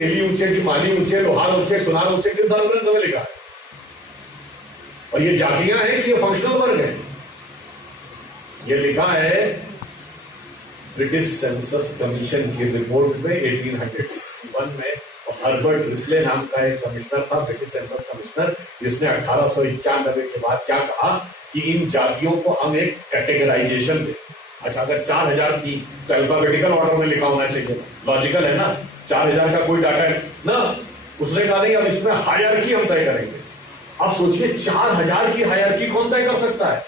तेली ऊंचे की माली ऊंचे, लोहार ऊंचे, सुनार ऊंचे, कि धर्म ग्रंथ में लिखा है। और ये जातियां हैं कि ये फंक्शनल वर्ग है। ये लिखा है ब्रिटिश सेंसस कमीशन की रिपोर्ट में 1861 में, और हर्बर्ट रिस्ले नाम का एक कमिश्नर था, ब्रिटिश सेंसस कमिश्नर, जिसने 1891 के बाद क्या कहा कि इन जातियों को हम एक कैटेगराइजेशन दें। अच्छा, अगर 4000 की तो अल्फाबेटिकल ऑर्डर में लिखा होना चाहिए, लॉजिकल है ना, 4000 का कोई डाटा है ना। उसने कहा नहीं, अब इसमें हायरार्की हम तय करेंगे। अब सोचिए 4000 की हायरार्की कौन तय कर सकता है?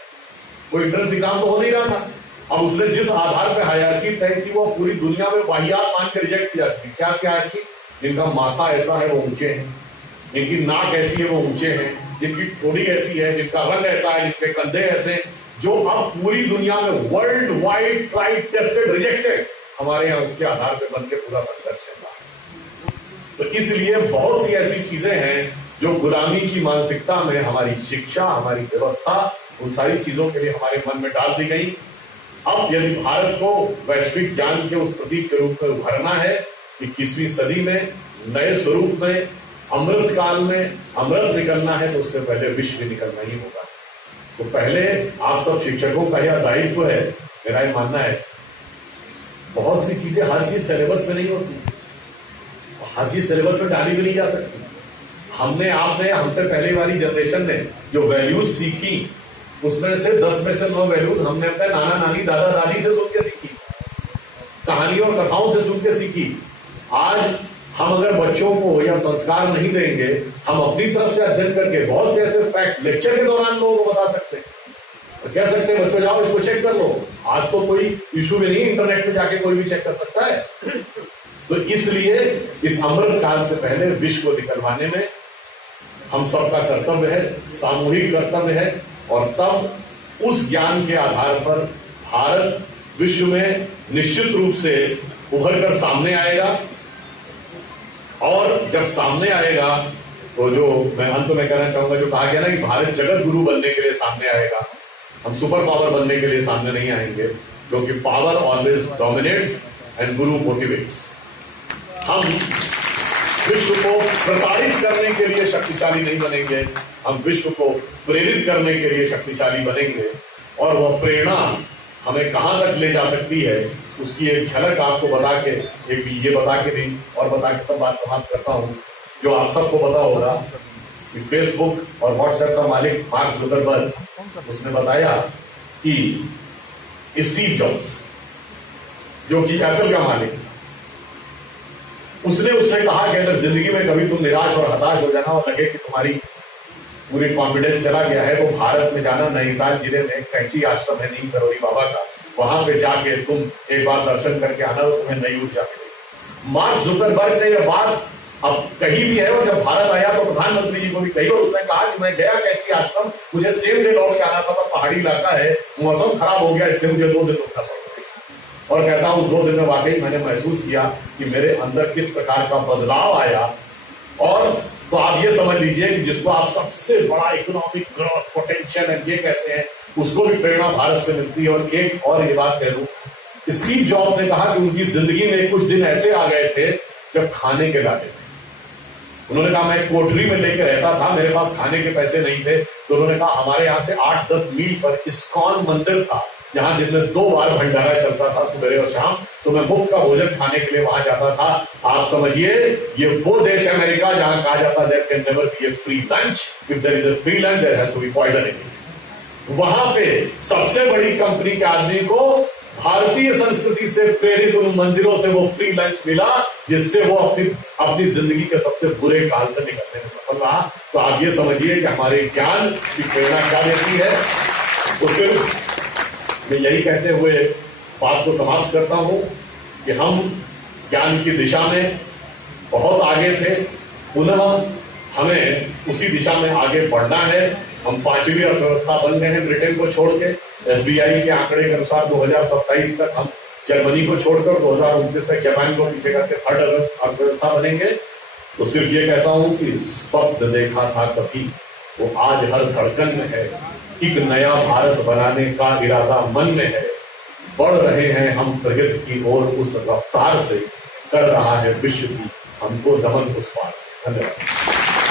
कोई एंट्रेंस एग्जाम तो हो नहीं रहा था। अब उसने जिस आधार पर हायरार्की तय की वो पूरी दुनिया में वाहियात मान के रिजेक्ट की जाती है। क्या क्या हायरार्की? जिनका माथा ऐसा है वो ऊंचे हैं, जिनकी नाक ऐसी है वो ऊंचे हैं, जिनकी ठोड़ी ऐसी है, जिनका रंग ऐसा है, जिनके कंधे ऐसे, जो अब पूरी दुनिया में world wide tried tested rejected, हमारे यहाँ उसके आधार पर बन के पूरा संघर्ष चल रहा है। तो इसलिए बहुत सी ऐसी चीजें हैं जो गुलामी की मानसिकता में हमारी शिक्षा, हमारी व्यवस्था, उन सारी चीजों के लिए हमारे मन में डाल दी गई। अब यदि भारत को वैश्विक ज्ञान के उस प्रतीक के रूप में उभरना है, 21वीं सदी में नए स्वरूप में, अमृत काल में अमृत निकलना है, तो उससे पहले विश्व निकलना ही होगा। तो पहले आप सब शिक्षकों का यह दायित्व है, मेरा ये मानना है। बहुत सी चीजें, हर चीज सिलेबस में नहीं होती, हर चीज सिलेबस में डाली भी नहीं जा सकती। हमने, आपने, हमसे पहले वाली जनरेशन ने जो वैल्यूज सीखी, उसमें से 10 में से 9 वैल्यूज हमने अपने नाना नानी दादा दादी से सुन के सीखी, कहानियों और कथाओं से सुन के सीखी। आज हम अगर बच्चों को या संस्कार नहीं देंगे, हम अपनी तरफ से अध्ययन करके बहुत से ऐसे फैक्ट लेक्चर के दौरान लोगों को बता सकते हैं और कह सकते हैं बच्चों जाओ इसको चेक कर लो। आज तो कोई इशू भी नहीं, इंटरनेट पे जाके कोई भी चेक कर सकता है। तो इसलिए इस अमृत काल से पहले विश्व को निकलवाने में हम सबका कर्तव्य है, सामूहिक कर्तव्य है। और तब उस ज्ञान के आधार पर भारत विश्व में निश्चित रूप से उभर कर सामने आएगा। और जब सामने आएगा तो जो मैं अंत में कहना चाहूंगा, जो कहा गया ना कि भारत जगत गुरु बनने के लिए सामने आएगा, हम सुपर पावर बनने के लिए सामने नहीं आएंगे, क्योंकि power always dominates and Guru motivates. हम विश्व को प्रताड़ित करने के लिए शक्तिशाली नहीं बनेंगे, हम विश्व को प्रेरित करने के लिए शक्तिशाली बनेंगे। और वह प्रेरणा हमें कहां तक ले जा सकती है, उसकी एक झलक आपको बता के, एक ये बता के भी और बता के तब बात समाप्त करता हूं। जो आप सबको पता होगा कि फेसबुक और व्हाट्सएप का मालिक मार्क जुकरबर्ग, उसने बताया कि स्टीव जॉब्स, जो कि एप्पल का मालिक, उसने उससे कहा कि अगर जिंदगी में कभी तुम निराश और हताश हो जाना और लगे कि तुम्हारी पूरी कॉन्फिडेंस चला गया है, तो भारत में जाना, नैनीताल जिले में कैंची आश्रम है नीम करोड़ी बाबा का, वहां पे जाके तुम एक बार दर्शन करके आना, तो तुम्हें नई ऊर्जा मिलेगी। मार्क जुकरबर्ग ने यह बात अब कहीं भी है, और जब भारत आया तो प्रधानमंत्री जी को भी कही, और उसने कहा कि मैं गया कैंची आश्रम, मुझे सेम डे लौट के आना था, पर पहाड़ी इलाका है, मौसम खराब हो गया, इसलिए मुझे 2 दिन रुकना पड़ा। और कहता हूं उस 2 दिन में वाकई मैंने महसूस किया कि मेरे अंदर किस प्रकार का बदलाव आया। और तो आप ये समझ लीजिए कि जिसको आप सबसे बड़ा इकोनॉमिक ग्रोथ पोटेंशियल ये कहते हैं, उसको भी प्रेरणा भारत से मिलती है। और एक और ये बात कह दूं, स्टीव जॉब्स ने कहा कि उनकी जिंदगी में कुछ दिन ऐसे आ गए थे जब खाने के लायक थे। उन्होंने कहा मैं कोठरी में लेकर रहता था, मेरे पास खाने के पैसे नहीं थे, तो उन्होंने कहा हमारे यहाँ से 8-10 मील पर इस्कॉन मंदिर था, जहां दिन में 2 बार भंडारा चलता था, सुबह और शाम, तो मैं मुफ्त का भोजन खाने के लिए वहां जाता था। आप समझिए, ये वो देश है अमेरिका जहां कहा जाता है there can never be a free lunch, if there is a free lunch there has to be poisoning. वहां पे सबसे बड़ी कंपनी के आदमी को भारतीय संस्कृति से प्रेरित उन मंदिरों से वो फ्री लंच मिला, जिससे वो अपनी जिंदगी के सबसे बुरे काल से निकलने में सफल रहा। तो आप ये समझिए कि हमारे ज्ञान की प्रेरणा क्या देती है। तो सिर्फ मैं यही कहते हुए बात को समाप्त करता हूं कि हम ज्ञान की दिशा में बहुत आगे थे, पुनः हमें उसी दिशा में आगे बढ़ना है। हम 5वीं अर्थव्यवस्था बन गए हैं ब्रिटेन को छोड़ के। SBI के आंकड़े के अनुसार 2027 तक हम जर्मनी को छोड़कर 2029 तक जापान को पीछे करके 3rd अर्थव्यवस्था बनेंगे। तो सिर्फ ये कहता हूं कि स्वप्न देखा था कभी, वो आज हर धड़कन में है। एक नया भारत बनाने का इरादा मन में है। बढ़ रहे हैं हम प्रगति की ओर उस रफ्तार से, कर रहा है विश्व की हमको दमन पुष्पान से। धन्यवाद।